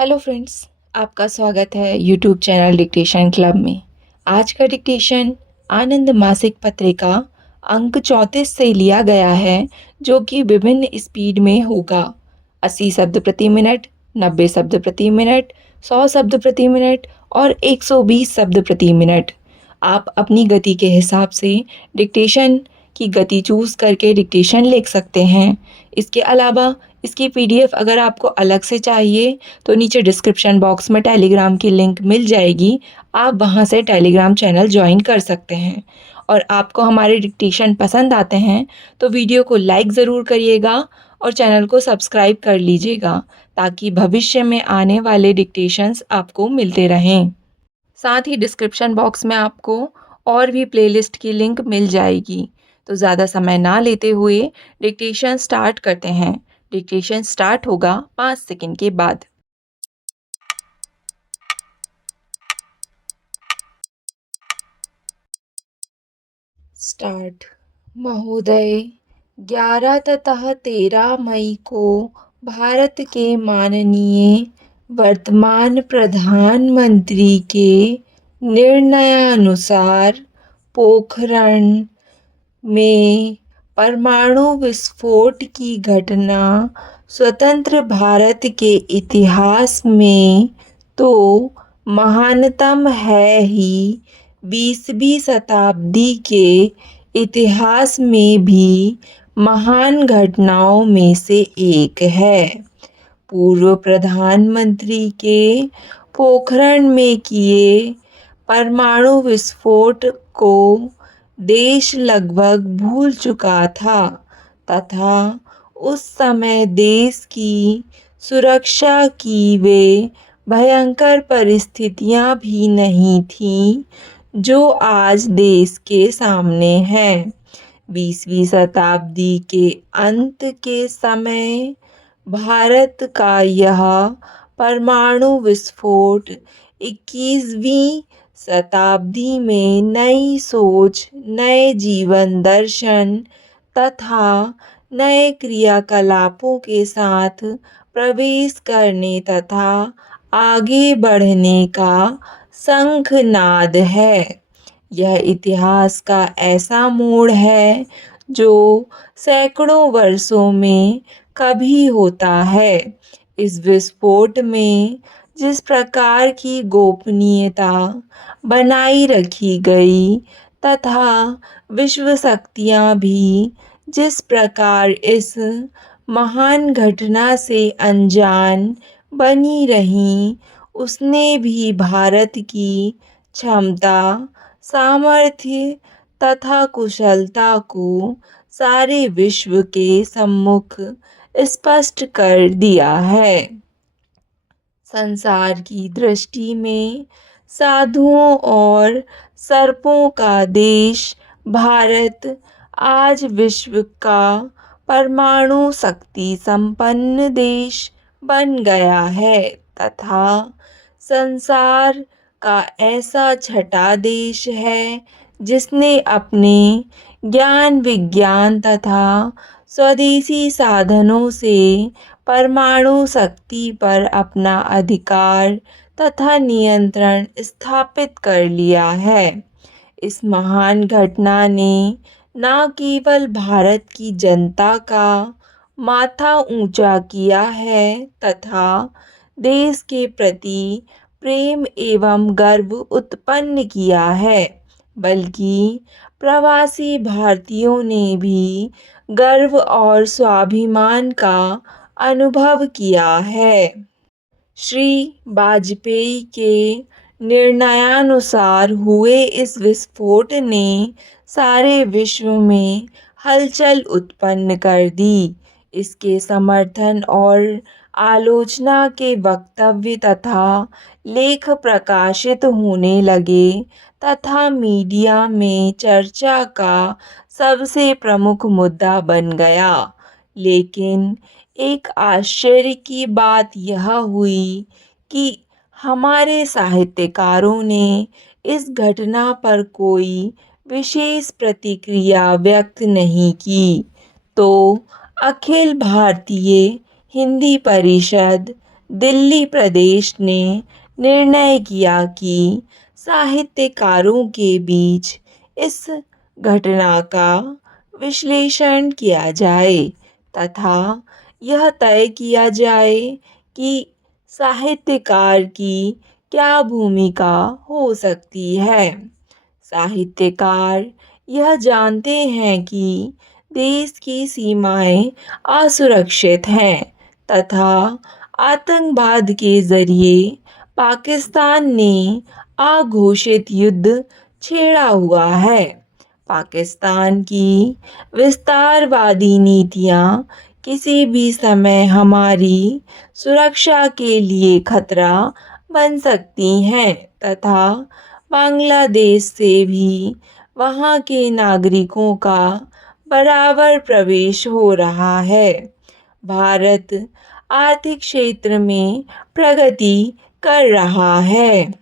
Hello friends, आपका स्वागत है यूट्यूब चैनल डिक्टेशन क्लब में। आज का डिक्टेशन आनंद मासिक पत्रिका अंक 34 से लिया गया है, जो कि विभिन्न स्पीड में होगा। 80 शब्द प्रति मिनट, 90 शब्द प्रति मिनट, 100 शब्द प्रति मिनट और 120 शब्द प्रति मिनट। आप अपनी गति के हिसाब से डिक्टेशन की गति चूज़ करके डिक्टेशन लिख सकते हैं। इसके अलावा इसकी पीडीएफ अगर आपको अलग से चाहिए तो नीचे डिस्क्रिप्शन बॉक्स में टेलीग्राम की लिंक मिल जाएगी। आप वहां से टेलीग्राम चैनल ज्वाइन कर सकते हैं। और आपको हमारे डिक्टेशन पसंद आते हैं तो वीडियो को लाइक ज़रूर करिएगा और चैनल को सब्सक्राइब कर लीजिएगा, ताकि भविष्य में आने वाले डिक्टेशंस आपको मिलते रहें। साथ ही डिस्क्रिप्शन बॉक्स में आपको और भी प्लेलिस्ट की लिंक मिल जाएगी। तो ज़्यादा समय ना लेते हुए डिक्टेशन स्टार्ट करते हैं। डिक्टेशन स्टार्ट होगा 5 सेकंड के बाद। स्टार्ट। महोदय, 11 तथा 13 मई को भारत के माननीय वर्तमान प्रधानमंत्री के निर्णयानुसार पोखरण में परमाणु विस्फोट की घटना स्वतंत्र भारत के इतिहास में तो महानतम है ही, 20वीं शताब्दी के इतिहास में भी महान घटनाओं में से एक है। पूर्व प्रधानमंत्री के पोखरण में किए परमाणु विस्फोट को देश लगभग भूल चुका था तथा उस समय देश की सुरक्षा की वे भयंकर परिस्थितियां भी नहीं थीं जो आज देश के सामने हैं। 20वीं शताब्दी के अंत के समय भारत का यह परमाणु विस्फोट 21वीं शताब्दी में नई सोच, नए जीवन दर्शन तथा नए क्रियाकलापों के साथ प्रवेश करने तथा आगे बढ़ने का शंखनाद है। यह इतिहास का ऐसा मोड़ है जो सैकड़ों वर्षों में कभी होता है। इस विस्फोट में जिस प्रकार की गोपनीयता बनाई रखी गई तथा विश्व शक्तियां भी जिस प्रकार इस महान घटना से अनजान बनी रहीं, उसने भी भारत की क्षमता, सामर्थ्य तथा कुशलता को सारे विश्व के सम्मुख स्पष्ट कर दिया है। संसार की दृष्टि में साधुओं और सर्पों का देश भारत आज विश्व का परमाणु शक्ति संपन्न देश बन गया है तथा संसार का ऐसा छठा देश है जिसने अपने ज्ञान विज्ञान तथा स्वदेशी साधनों से परमाणु शक्ति पर अपना अधिकार तथा नियंत्रण स्थापित कर लिया है। इस महान घटना ने न केवल भारत की जनता का माथा ऊंचा किया है तथा देश के प्रति प्रेम एवं गर्व उत्पन्न किया है, बल्कि प्रवासी भारतीयों ने भी गर्व और स्वाभिमान का अनुभव किया है। श्री वाजपेयी के निर्णयानुसार हुए इस विस्फोट ने सारे विश्व में हलचल उत्पन्न कर दी। इसके समर्थन और आलोचना के वक्तव्य तथा लेख प्रकाशित होने लगे तथा मीडिया में चर्चा का सबसे प्रमुख मुद्दा बन गया। लेकिन एक आश्चर्य की बात यह हुई कि हमारे साहित्यकारों ने इस घटना पर कोई विशेष प्रतिक्रिया व्यक्त नहीं की, तो अखिल भारतीय हिंदी परिषद दिल्ली प्रदेश ने निर्णय किया कि साहित्यकारों के बीच इस घटना का विश्लेषण किया जाए तथा यह तय किया जाए कि साहित्यकार की क्या भूमिका हो सकती है। साहित्यकार यह जानते हैं कि देश की सीमाएं असुरक्षित हैं तथा आतंकवाद के जरिए पाकिस्तान ने अघोषित युद्ध छेड़ा हुआ है। पाकिस्तान की विस्तारवादी नीतियां किसी भी समय हमारी सुरक्षा के लिए खतरा बन सकती हैं तथा बांग्लादेश से भी वहां के नागरिकों का बराबर प्रवेश हो रहा है। भारत आर्थिक क्षेत्र में प्रगति कर रहा है।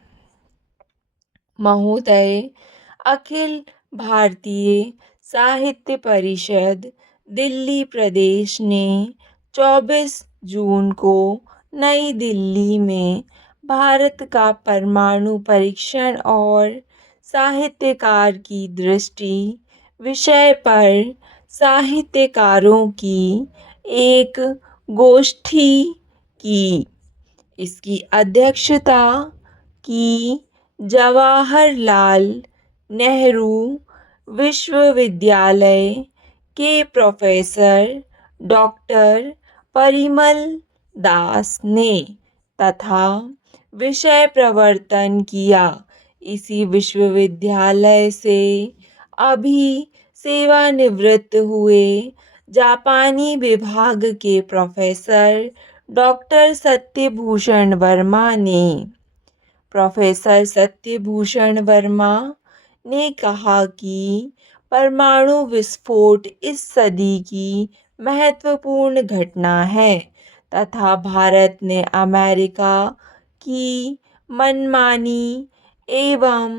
महोदय, अखिल भारतीय साहित्य परिषद दिल्ली प्रदेश ने 24 जून को नई दिल्ली में भारत का परमाणु परीक्षण और साहित्यकार की दृष्टि विषय पर साहित्यकारों की एक गोष्ठी की। इसकी अध्यक्षता की जवाहरलाल नेहरू विश्वविद्यालय के प्रोफेसर डॉक्टर परिमल दास ने तथा विषय प्रवर्तन किया। इसी विश्वविद्यालय से अभी सेवानिवृत्त हुए जापानी विभाग के प्रोफेसर डॉक्टर सत्यभूषण वर्मा ने प्रोफेसर सत्यभूषण वर्मा ने कहा कि परमाणु विस्फोट इस सदी की महत्वपूर्ण घटना है तथा भारत ने अमेरिका की मनमानी एवं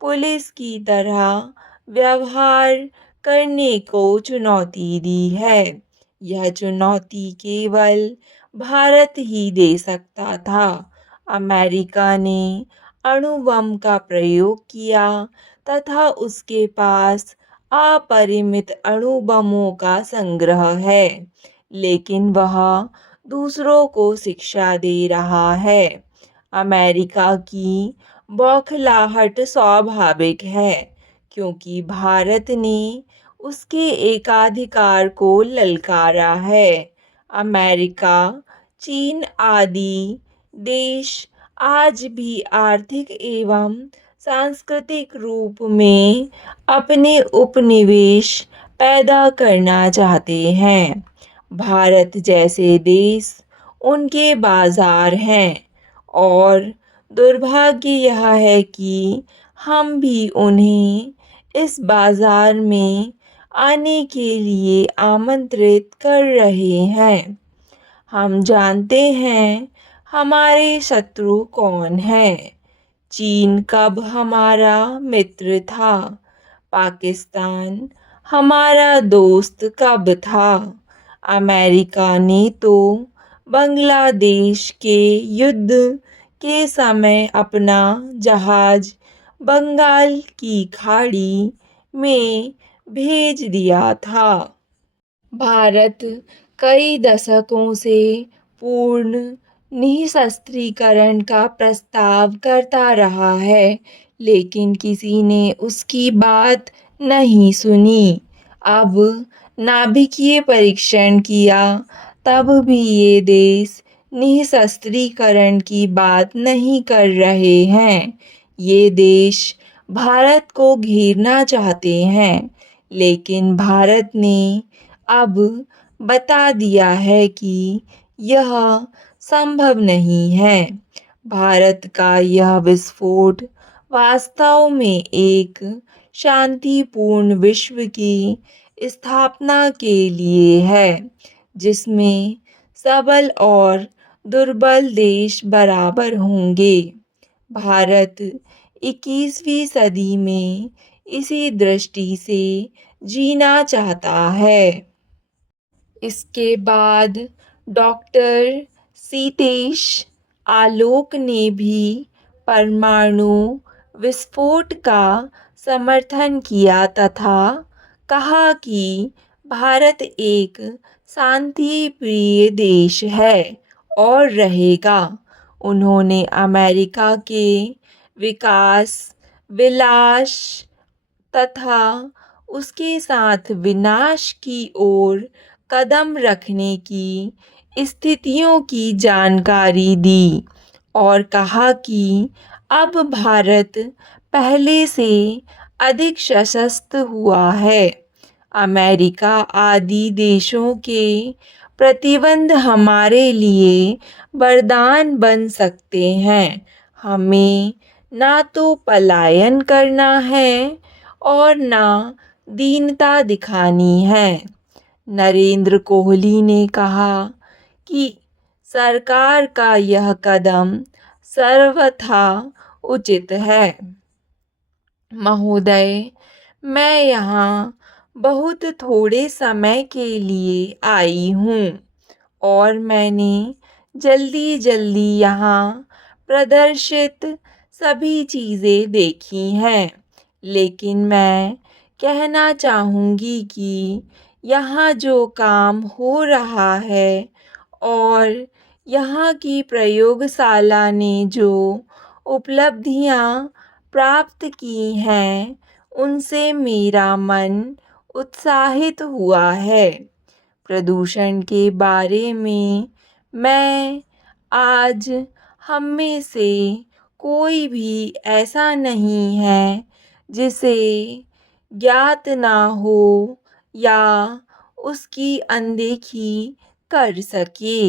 पुलिस की तरह व्यवहार करने को चुनौती दी है। यह चुनौती केवल भारत ही दे सकता था। अमेरिका ने अणु बम का प्रयोग किया तथा उसके पास अपरिमित अणु बमों का संग्रह है, लेकिन वह दूसरों को शिक्षा दे रहा है। अमेरिका की बौखलाहट स्वाभाविक है क्योंकि भारत ने उसके एकाधिकार को ललकारा है। अमेरिका, चीन आदि देश आज भी आर्थिक एवं सांस्कृतिक रूप में अपने उपनिवेश पैदा करना चाहते हैं। भारत जैसे देश उनके बाजार हैं और दुर्भाग्य यह है कि हम भी उन्हें इस बाजार में आने के लिए आमंत्रित कर रहे हैं। हम जानते हैं हमारे शत्रु कौन है। चीन कब हमारा मित्र था? पाकिस्तान हमारा दोस्त कब था? अमेरिका ने तो बांग्लादेश के युद्ध के समय अपना जहाज बंगाल की खाड़ी में भेज दिया था। भारत कई दशकों से पूर्ण निःशस्त्रीकरण का प्रस्ताव करता रहा है, लेकिन किसी ने उसकी बात नहीं सुनी। अब नाभिकीय परीक्षण किया, तब भी ये देश निःशस्त्रीकरण की बात नहीं कर रहे हैं। ये देश भारत को घेरना चाहते हैं, लेकिन भारत ने अब बता दिया है कि यह संभव नहीं है। भारत का यह विस्फोट वास्तव में एक शांतिपूर्ण विश्व की स्थापना के लिए है, जिसमें सबल और दुर्बल देश बराबर होंगे। भारत 21वीं सदी में इसी दृष्टि से जीना चाहता है। इसके बाद डॉक्टर सीतेश आलोक ने भी परमाणु विस्फोट का समर्थन किया तथा कहा कि भारत एक शांति प्रिय देश है और रहेगा। उन्होंने अमेरिका के विकास विलास तथा उसके साथ विनाश की ओर कदम रखने की स्थितियों की जानकारी दी और कहा कि अब भारत पहले से अधिक सशक्त हुआ है। अमेरिका आदि देशों के प्रतिबंध हमारे लिए वरदान बन सकते हैं। हमें ना तो पलायन करना है और ना दीनता दिखानी है। नरेंद्र कोहली ने कहा कि सरकार का यह कदम सर्वथा उचित है। महोदय, मैं यहाँ बहुत थोड़े समय के लिए आई हूँ और मैंने जल्दी जल्दी यहाँ प्रदर्शित सभी चीज़ें देखी हैं, लेकिन मैं कहना चाहूँगी कि यहाँ जो काम हो रहा है और यहाँ की प्रयोगशाला ने जो उपलब्धियाँ प्राप्त की हैं, उनसे मेरा मन उत्साहित हुआ है। प्रदूषण के बारे में मैं आज हम में से कोई भी ऐसा नहीं है जिसे ज्ञात ना हो या उसकी अनदेखी कर सके।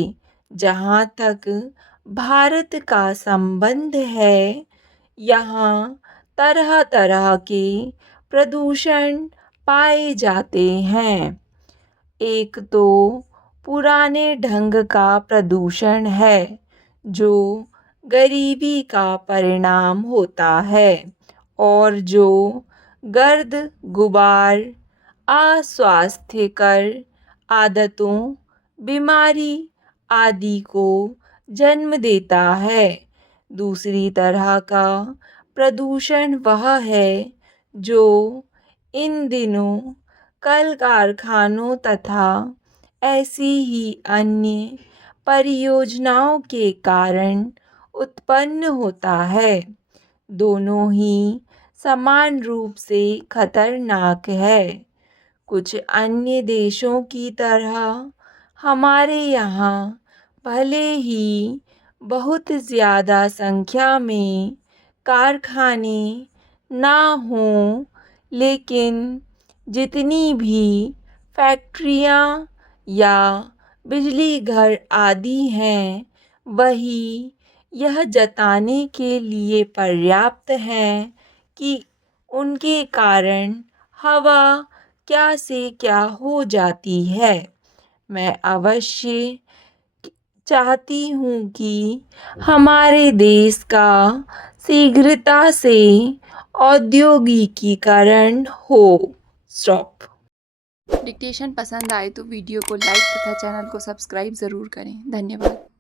जहाँ तक भारत का संबंध है, यहाँ तरह तरह के प्रदूषण पाए जाते हैं। एक तो पुराने ढंग का प्रदूषण है जो गरीबी का परिणाम होता है और जो गर्द गुबार अस्वास्थ्यकर आदतों बीमारी आदि को जन्म देता है। दूसरी तरह का प्रदूषण वह है जो इन दिनों कल कारखानों तथा ऐसी ही अन्य परियोजनाओं के कारण उत्पन्न होता है। दोनों ही समान रूप से खतरनाक है। कुछ अन्य देशों की तरह हमारे यहाँ भले ही बहुत ज़्यादा संख्या में कारखाने ना हों, लेकिन जितनी भी फैक्ट्रियाँ या बिजली घर आदि हैं, वही यह जताने के लिए पर्याप्त हैं कि उनके कारण हवा क्या से क्या हो जाती है। मैं अवश्य चाहती हूँ कि हमारे देश का शीघ्रता से औद्योगिकीकरण हो। स्टॉप। डिक्टेशन पसंद आए तो वीडियो को लाइक तथा चैनल को सब्सक्राइब ज़रूर करें। धन्यवाद।